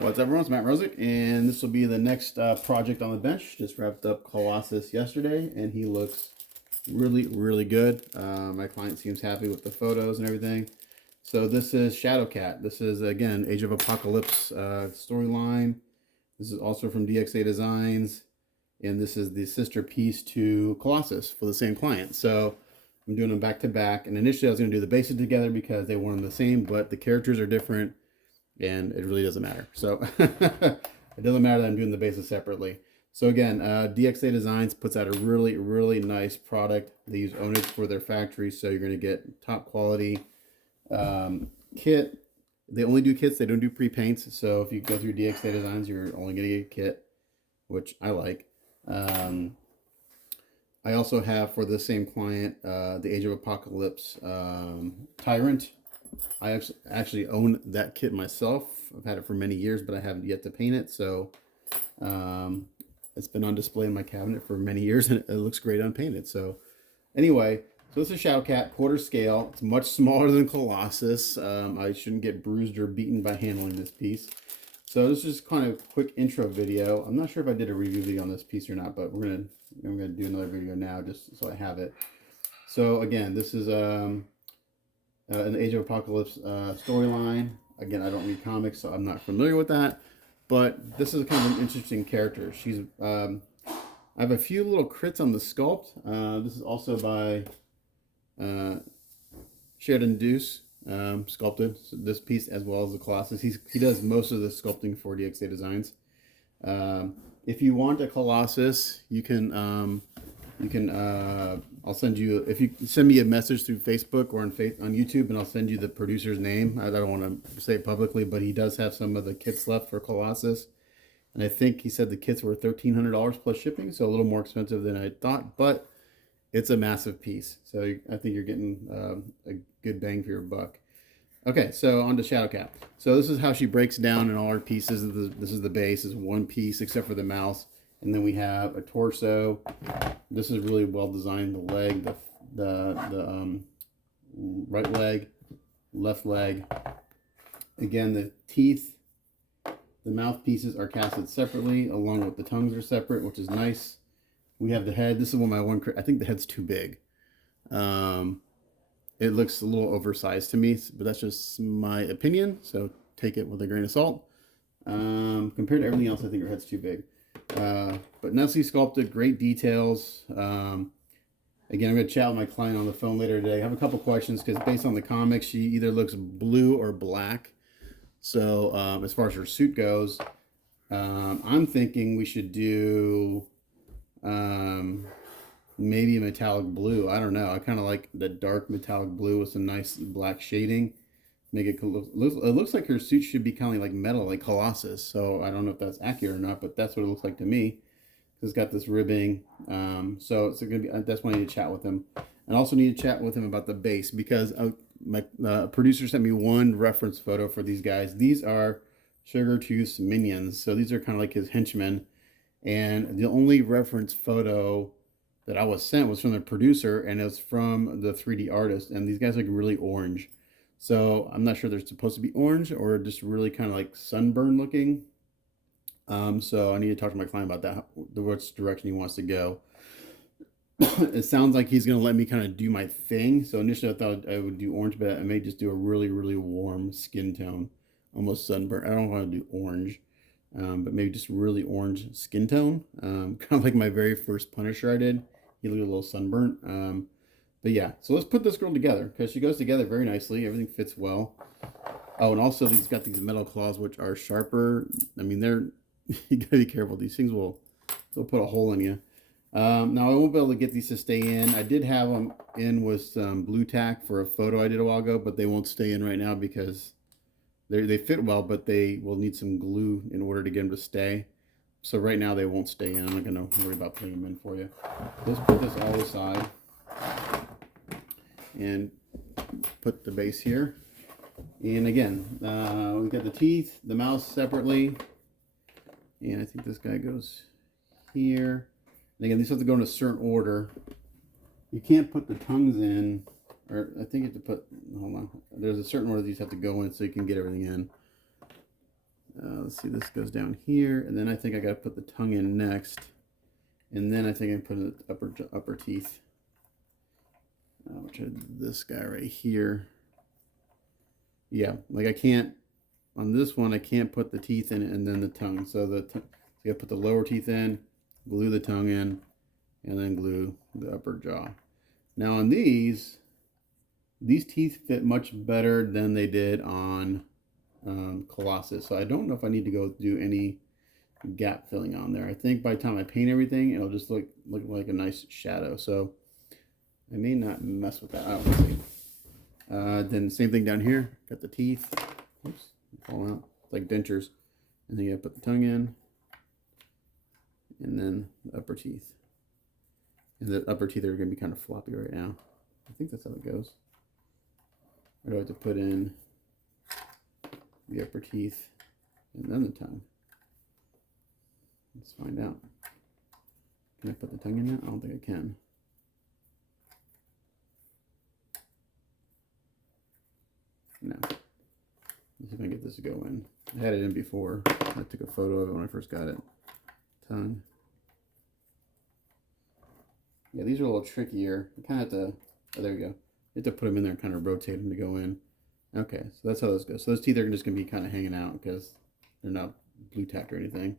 What's up, everyone? It's Matt Rosick, and this will be the next project on the bench. Just wrapped up Colossus yesterday, and he looks really, really good. My client seems happy with the photos and everything. So this is Shadowcat. This is, again, Age of Apocalypse storyline. This is also from DXA Designs, and this is the sister piece to Colossus for the same client. So I'm doing them back to back, and initially I was going to do the bases together because they weren't the same, but the characters are different. And it really doesn't matter. So it doesn't matter that I'm doing the bases separately. So again, DXA Designs puts out a really, really nice product. They use Onyx for their factory, so you're going to get top quality kit. They only do kits. They don't do pre-paints. So if you go through DXA Designs, you're only going to get a kit, which I like. I also have, for the same client, the Age of Apocalypse Tyrant. I actually own that kit myself. I've had it for many years, but I haven't yet to paint it. So it's been on display in my cabinet for many years, and it looks great unpainted. So anyway, so this is Shadowcat, quarter scale. It's much smaller than Colossus. I shouldn't get bruised or beaten by handling this piece. So this is kind of a quick intro video. I'm not sure if I did a review video on this piece or not, but I'm gonna do another video now just so I have it. So again, this is in the Age of Apocalypse storyline. Again, I don't read comics, so I'm not familiar with that. But this is kind of an interesting character. She's I have a few little crits on the sculpt. This is also by Sheridan Doose, sculpted. So this piece as well as the Colossus. He does most of the sculpting for DXA Designs. If you want a Colossus, you can I'll send you, if you send me a message through Facebook or on YouTube, and I'll send you the producer's name. I don't want to say it publicly, but he does have some of the kits left for Colossus. And I think he said the kits were $1,300 plus shipping, so a little more expensive than I thought, but it's a massive piece. So I think you're getting a good bang for your buck. Okay, so on to Shadowcat. So this is how she breaks down in all her pieces. This is the base, is one piece except for the mouse. And then we have a torso. This is really well designed. The leg, the right leg, left leg. Again, the teeth, the mouthpieces are casted separately, along with the tongues are separate, which is nice. We have the head. This is I think the head's too big. It looks a little oversized to me, but that's just my opinion. So take it with a grain of salt. Compared to everything else, I think her head's too big. But nicely sculpted, great details. Again, I'm going to chat with my client on the phone later today. I have a couple questions because based on the comics, she either looks blue or black. So as far as her suit goes, I'm thinking we should do maybe a metallic blue. I don't know. I kind of like the dark metallic blue with some nice black shading. Make it look, it looks like her suit should be kind of like metal, like Colossus. So I don't know if that's accurate or not, but that's what it looks like to me. It's got this ribbing. So it's gonna be. That's why I need to chat with him, and also need to chat with him about the base because my producer sent me one reference photo for these guys. These are Sugar Tooth's minions, so these are kind of like his henchmen. And the only reference photo that I was sent was from the producer, and it's from the 3D artist. And these guys look really orange. So I'm not sure they're supposed to be orange or just really kind of like sunburn looking. So I need to talk to my client about that, which direction he wants to go. It sounds like he's going to let me kind of do my thing. So initially I thought I would do orange, but I may just do a really, really warm skin tone, almost sunburn. I don't want to do orange, but maybe just really orange skin tone. Kind of like my very first Punisher I did. He looked a little sunburnt. But yeah, so let's put this girl together because she goes together very nicely. Everything fits well. Oh, and also these got these metal claws which are sharper. I mean, you gotta be careful. These things they'll put a hole in you. Now I won't be able to get these to stay in. I did have them in with some blue tack for a photo I did a while ago, but they won't stay in right now because they fit well, but they will need some glue in order to get them to stay. So right now they won't stay in. I'm not gonna worry about putting them in for you. Let's put this all aside and put the base here. And again, we've got the teeth, the mouth separately, and I think this guy goes here. And again, these have to go in a certain order. You can't put the tongues in, or I think you have to put, hold on, there's a certain order these have to go in so you can get everything in. Let's see, this goes down here, and then I think I got to put the tongue in next, and then I think I put in the upper teeth, which is this guy right here. Yeah, like I can't, on this one, I can't put the teeth in and then the tongue. So so you got to put the lower teeth in, glue the tongue in, and then glue the upper jaw. Now on these teeth fit much better than they did on Colossus. So I don't know if I need to go do any gap filling on there. I think by the time I paint everything, it'll just look like a nice shadow. So I may not mess with that. I don't see. Then same thing down here. Got the teeth. Oops, fall out. It's like dentures. And then you gotta put the tongue in. And then the upper teeth. And the upper teeth are gonna be kind of floppy right now. I think that's how it goes. Or do I have to put in the upper teeth and then the tongue? Let's find out. Can I put the tongue in there? I don't think I can. No. Let's see if I can get this to go in. I had it in before. I took a photo of it when I first got it. Tongue. Yeah, these are a little trickier. You kind of have to, oh, there we go. You have to put them in there and kind of rotate them to go in. Okay, so that's how this goes. So those teeth are just going to be kind of hanging out because they're not blue tacked or anything.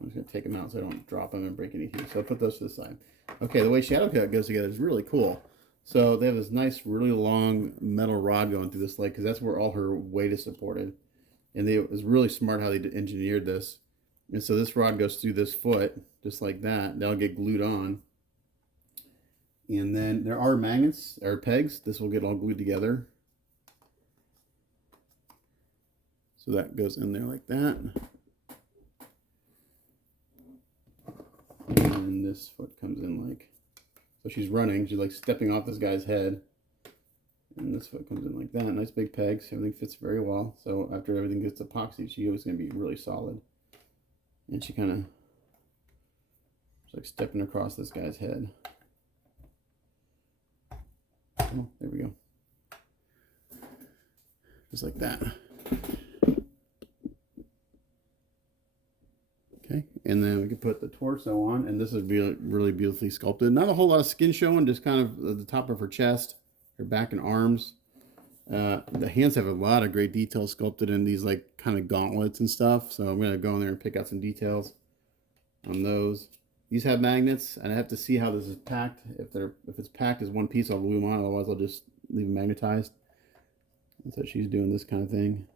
I'm just going to take them out so I don't drop them and break any teeth. So I'll put those to the side. Okay, the way Shadow Cut goes together is really cool. So they have this nice, really long metal rod going through this leg because that's where all her weight is supported. And it was really smart how they engineered this. And so this rod goes through this foot, just like that. That'll get glued on. And then there are magnets, or pegs. This will get all glued together. So that goes in there like that. And this foot comes in like, so she's running. She's like stepping off this guy's head. And this foot comes in like that. Nice big pegs. Everything fits very well. So after everything gets epoxied, she is going to be really solid. And she kind of, it's like stepping across this guy's head. Oh, there we go. Just like that. Okay, and then we can put the torso on, and this is really beautifully sculpted. Not a whole lot of skin showing, just kind of the top of her chest, her back and arms. The hands have a lot of great details sculpted in these like kind of gauntlets and stuff. So I'm gonna go in there and pick out some details on those. These have magnets, and I have to see how this is packed. If it's packed as one piece, I'll glue them on. Otherwise, I'll just leave them magnetized. And so she's doing this kind of thing,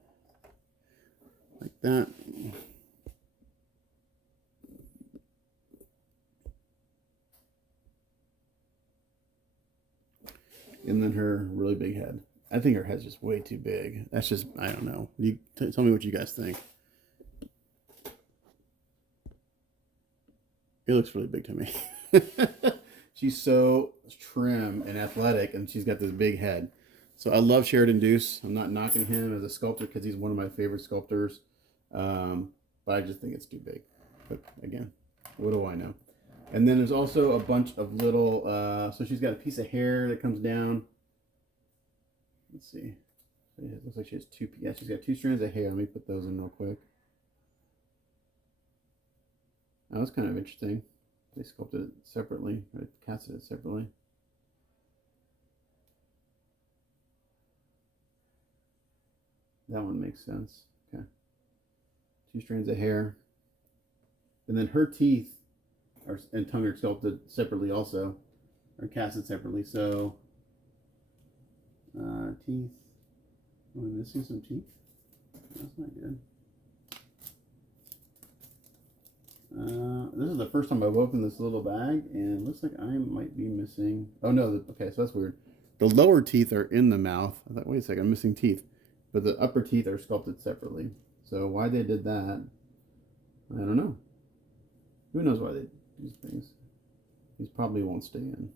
like that. And then her really big head. I think her head's just way too big. That's just, I don't know. You tell me what you guys think. It looks really big to me. She's so trim and athletic, and she's got this big head. So I love Sheridan Doose. I'm not knocking him as a sculptor because he's one of my favorite sculptors. But I just think it's too big. But again, what do I know? And then there's also a bunch of little, so she's got a piece of hair that comes down. Let's see. It looks like she has she's got 2 strands of hair. Let me put those in real quick. That was kind of interesting. They sculpted it separately, or casted it separately. That one makes sense. Okay. 2 strands of hair. And then her teeth and tongue are sculpted separately also, or casted separately. So, teeth. Am I missing some teeth? That's not good. This is the first time I've opened this little bag, and it looks like I might be missing. Oh no, okay, so that's weird. The lower teeth are in the mouth. I thought, wait a second, I'm missing teeth. But the upper teeth are sculpted separately. So why they did that, I don't know. Who knows why they do these things? These probably won't stay in.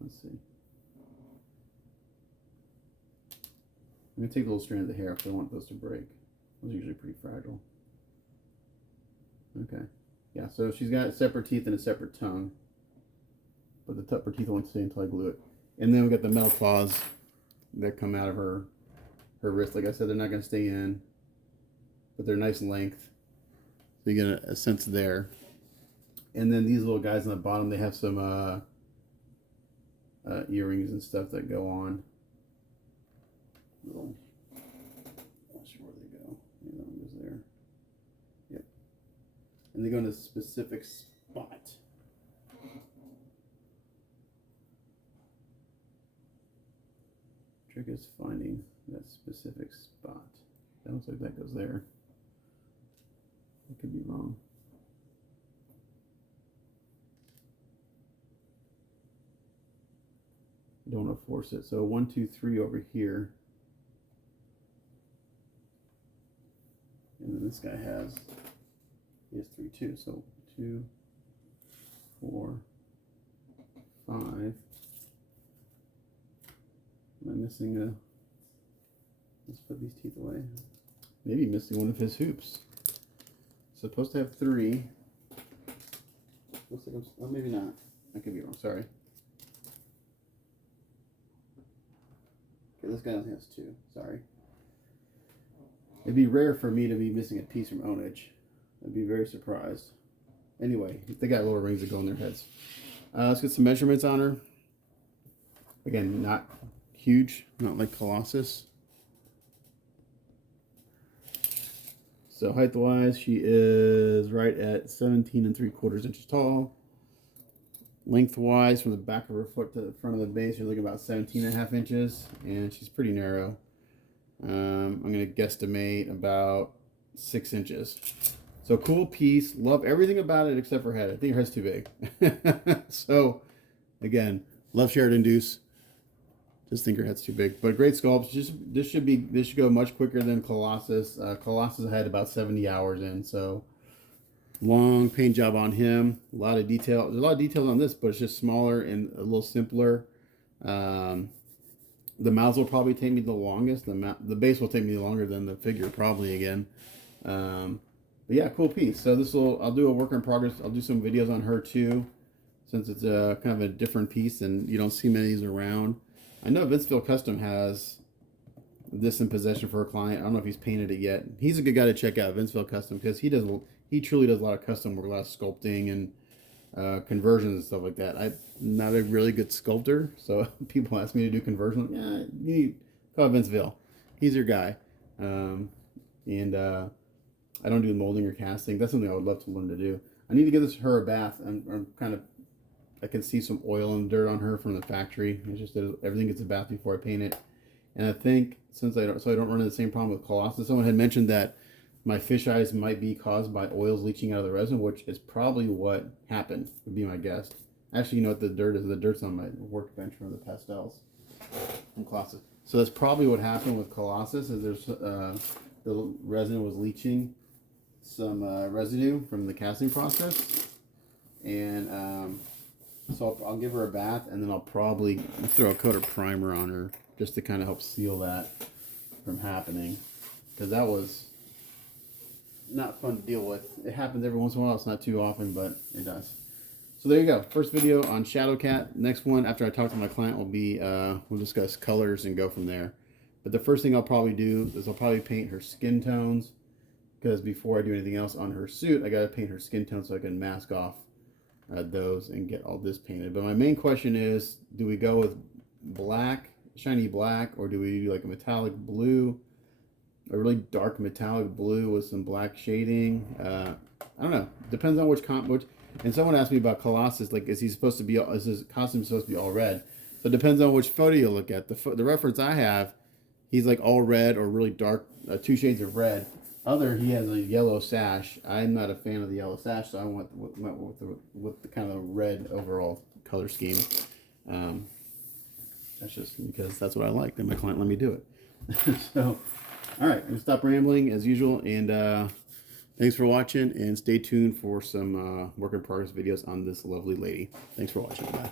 Let's see. I'm going to take the little strands of hair if I want those to break. Those are usually pretty fragile. Okay. Yeah, so she's got separate teeth and a separate tongue. But the upper teeth won't stay until I glue it. And then we've got the metal claws that come out of her wrist. Like I said, they're not going to stay in, but they're nice length. So you get a sense there. And then these little guys on the bottom, they have some earrings and stuff that go on. Little, not sure where they go. Yeah, that one goes there. Yep. And they go in a specific spot. Trick is finding that specific spot. That looks like that goes there. I could be wrong. I don't want to force it. So 1, 2, 3 over here. And then this guy has, he has 3 too. So 2, 4, 5. Am I missing a, let's put these teeth away. Maybe missing one of his hoops. Supposed to have 3. Looks like I'm, oh, maybe not. I could be wrong, sorry. Okay, this guy only has 2, sorry. It'd be rare for me to be missing a piece from Ownage. I'd be very surprised. Anyway, they got little rings that go on their heads. Let's get some measurements on her. Again, not huge, not like Colossus. So height-wise, she is right at 17 3/4 inches tall. Length-wise, from the back of her foot to the front of the base, you're looking about 17.5 inches, and she's pretty narrow. I'm going to guesstimate about 6 inches. So cool piece. Love everything about it except for her head. I think her head's too big. So, again, love Sheridan Doose. Just think her head's too big. But great sculpt. This should go much quicker than Colossus. Colossus had about 70 hours in, so long paint job on him. A lot of detail. There's a lot of detail on this, but it's just smaller and a little simpler. The mouths will probably take me the longest. The base will take me longer than the figure, probably again. But yeah, cool piece. So I'll do a work in progress. I'll do some videos on her too, since it's kind of a different piece and you don't see many of these around. I know Vinceville Custom has this in possession for a client. I don't know if he's painted it yet. He's a good guy to check out, Vinceville Custom, because he truly does a lot of custom work, a lot of sculpting and conversions and stuff like that. I'm not a really good sculptor, so people ask me to do conversion. Yeah, you need call Vinceville. He's your guy. I don't do molding or casting. That's something I would love to learn to do. I need to give her a bath. I can see some oil and dirt on her from the factory. It's just that everything gets a bath before I paint it. And I think so I don't run into the same problem with Colossus. Someone had mentioned that my fish eyes might be caused by oils leaching out of the resin, which is probably what happened, would be my guess. Actually, you know what the dirt is? The dirt's on my workbench from the pastels from Colossus. So that's probably what happened with Colossus, is there's the resin was leaching some residue from the casting process. And so I'll give her a bath, and then I'll probably throw a coat of primer on her just to kind of help seal that from happening, because that was not fun to deal with. It happens every once in a while. It's not too often, but it does. So there you go. First video on Shadow Cat. Next one, after I talk to my client, will be we'll discuss colors and go from there. But the first thing I'll probably do is I'll probably paint her skin tones, because before I do anything else on her suit, I got to paint her skin tone so I can mask off those and get all this painted. But my main question is, do we go with black, shiny black, or do we do like a metallic blue, a really dark metallic blue with some black shading? I don't know. Depends on which. And someone asked me about Colossus, like, is his costume supposed to be all red? So it depends on which photo you look at. The reference I have, he's like all red or really dark, 2 shades of red. He has a yellow sash. I'm not a fan of the yellow sash, so I went with the kind of red overall color scheme. That's just because that's what I like, and my client let me do it. So, all right, I'm gonna stop rambling as usual, and thanks for watching, and stay tuned for some work in progress videos on this lovely lady. Thanks for watching. Bye.